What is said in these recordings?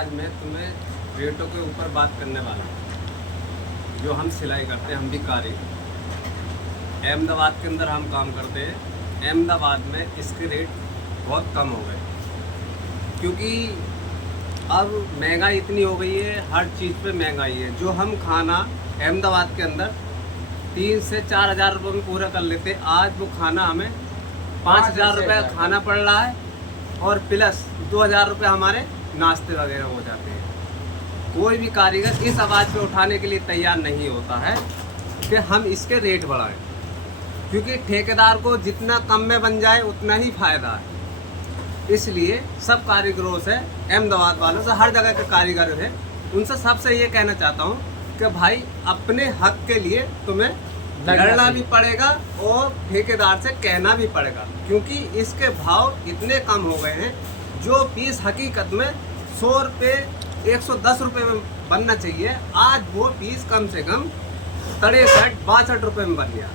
आज मैं तुम्हें रेटों के ऊपर बात करने वाला हूँ। जो हम सिलाई करते हैं, हम भी कारी अहमदाबाद के अंदर हम काम करते हैं। अहमदाबाद में इसके रेट बहुत कम हो गए, क्योंकि अब महंगाई इतनी हो गई है, हर चीज़ पे महंगाई है। जो हम खाना अहमदाबाद के अंदर 3 से 4 हज़ार रुपये में पूरा कर लेते, आज वो खाना हमें 5,000 रुपये खाना पड़ रहा है, और प्लस 2,000 रुपये हमारे नाश्ते वगैरह हो जाते हैं। कोई भी कारीगर इस आवाज़ पे उठाने के लिए तैयार नहीं होता है कि हम इसके रेट बढ़ाएं, क्योंकि ठेकेदार को जितना कम में बन जाए उतना ही फ़ायदा है। इसलिए सब कारीगरों से, अहमदाबाद वालों से, हर जगह के कारीगर हैं, उनसे सबसे ये कहना चाहता हूँ कि भाई अपने हक के लिए तुम्हें लड़ना भी पड़ेगा और ठेकेदार से कहना भी पड़ेगा, क्योंकि इसके भाव इतने कम हो गए हैं। जो पीस हकीकत में 100 रुपये 110 रुपये में बनना चाहिए, आज वो पीस कम से कम 63-62 रुपये में बन गया,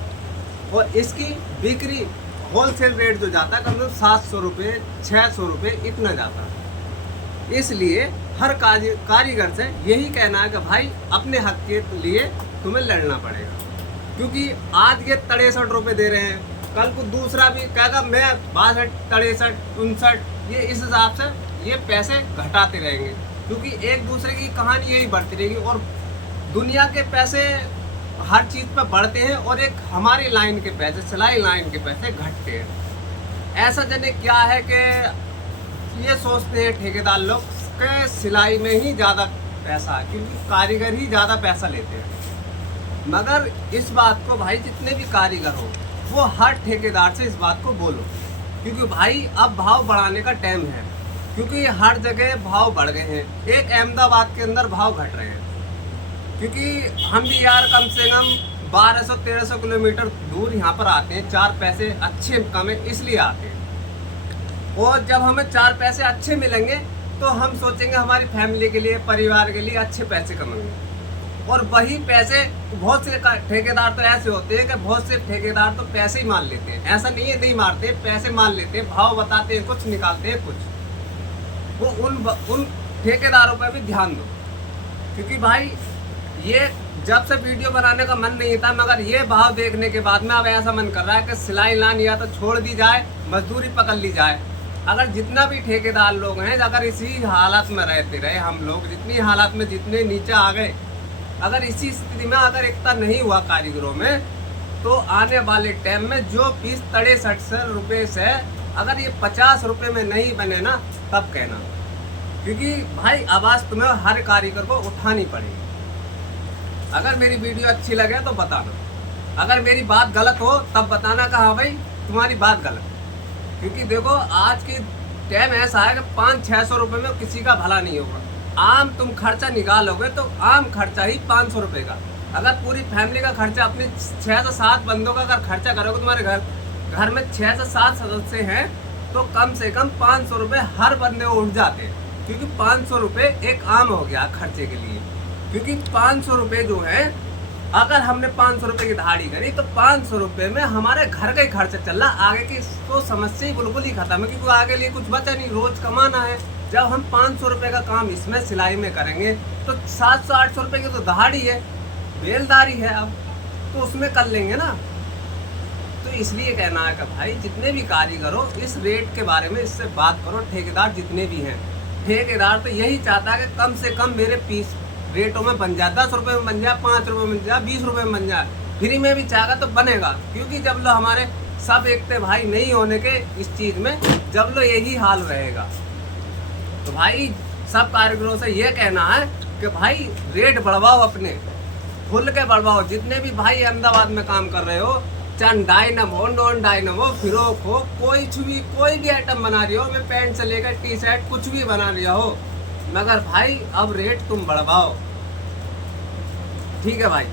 और इसकी बिक्री होलसेल रेट जो जाता है कम से कम 700 रुपये 600 रुपये इतना जाता है। इसलिए हर कारीगर से यही कहना है कि भाई अपने हक के लिए तुम्हें लड़ना पड़ेगा, क्योंकि आज ये 63 रुपये दे रहे हैं, कल को दूसरा भी कहेगा मैं 62 63 59, ये इस हिसाब से ये पैसे घटाते रहेंगे, क्योंकि एक दूसरे की कहानी यही बढ़ती रहेगी, और दुनिया के पैसे हर चीज़ पर बढ़ते हैं और एक हमारी लाइन के पैसे, सिलाई लाइन के पैसे घटते हैं। ऐसा जने क्या है कि ये सोचते हैं ठेकेदार लोग के सिलाई में ही ज़्यादा पैसा है, क्योंकि कारीगर ही ज़्यादा पैसा लेते हैं। मगर इस बात को भाई जितने भी कारीगर हो वो हर ठेकेदार से इस बात को बोलो, क्योंकि भाई अब भाव बढ़ाने का टाइम है, क्योंकि हर जगह भाव बढ़ गए हैं। एक अहमदाबाद के अंदर भाव घट रहे हैं, क्योंकि हम भी यार कम से कम 1200-1300 किलोमीटर दूर यहाँ पर आते हैं, 4 पैसे अच्छे कम है इसलिए आते हैं। और जब हमें 4 पैसे अच्छे मिलेंगे तो हम सोचेंगे हमारी फैमिली के लिए, परिवार के लिए अच्छे पैसे कमाएंगे। और वही पैसे बहुत से ठेकेदार तो ऐसे होते हैं कि बहुत से ठेकेदार तो पैसे ही मान लेते हैं। ऐसा नहीं है नहीं मारते, पैसे मान लेते हैं, भाव बताते हैं कुछ, निकालते हैं कुछ। वो उन ठेकेदारों पर भी ध्यान दो, क्योंकि भाई ये जब से वीडियो बनाने का मन नहीं था, मगर ये भाव देखने के बाद में अब ऐसा मन कर रहा है कि सिलाई लाइन या तो छोड़ दी जाए, मजदूरी पकड़ ली जाए। अगर जितना भी ठेकेदार लोग हैं, अगर इसी हालात में रहते रहे, हम लोग जितनी हालात में जितने नीचे आ गए, अगर इसी स्थिति में अगर एकता नहीं हुआ कारीगरों में, तो आने वाले टाइम में जो पीस 63 रुपये से अगर ये 50 रुपये में नहीं बने ना, तब कहना, क्योंकि भाई आवाज़ तुम्हें हर कारीगर को उठानी पड़ेगी। अगर मेरी वीडियो अच्छी लगे तो बताना, अगर मेरी बात गलत हो तब बताना कि हाँ भाई तुम्हारी बात गलत, क्योंकि देखो आज की टाइम ऐसा है कि 500-600 रुपये में किसी का भला नहीं होगा। आम तुम खर्चा निकालोगे तो आम खर्चा ही 500 रुपये का। अगर पूरी फैमिली का खर्चा, अपने 6 से 7 बंदों का अगर खर्चा करोगे, तुम्हारे घर में 6 से 7 सदस्य हैं, तो कम से कम 500 रुपये हर बंदे को उठ जाते हैं, क्योंकि 500 रुपये एक आम हो गया खर्चे के लिए। क्योंकि 500 रुपये जो है, अगर हमने 500 रुपये की दिहाड़ी करी तो 500 रुपये में हमारे घर का ही खर्चा चल रहा, आगे की तो समस्या ही बिल्कुल ही खत्म है, क्योंकि आगे लिए कुछ बचा नहीं, रोज कमाना है। जब हम 500 रुपये का काम इसमें सिलाई में करेंगे तो 700-800 रुपये की तो दिहाड़ी है, बेलदारी है, अब तो उसमें कर लेंगे ना। तो इसलिए कहना है कि भाई जितने भी कारीगर हो इस रेट के बारे में इससे बात करो। ठेकेदार जितने भी हैं, ठेकेदार तो यही चाहता है कि कम से कम मेरे पीस रेटों में बन जाए, 10 रुपये में बन जाए, 5 रुपये में बन जाए, 20 रुपये में बन जाए, फ्री में भी चाहेगा तो बनेगा। क्योंकि जब लो हमारे सब एकते भाई नहीं होने के इस चीज़ में, जब लो यही हाल रहेगा, तो भाई सब कारीगरों से ये कहना है कि भाई रेट बढ़वाओ, अपने खुल के बढ़वाओ। जितने भी भाई अहमदाबाद में काम कर रहे हो, चाहे डायनम हो, नॉन डायनम हो, फ्रॉक हो, कोई भी आइटम बना रही हो, मैं पैंट से लेकर टी शर्ट कुछ भी बना लिया हो, मगर भाई अब रेट तुम बढ़वाओ। ठीक है भाई।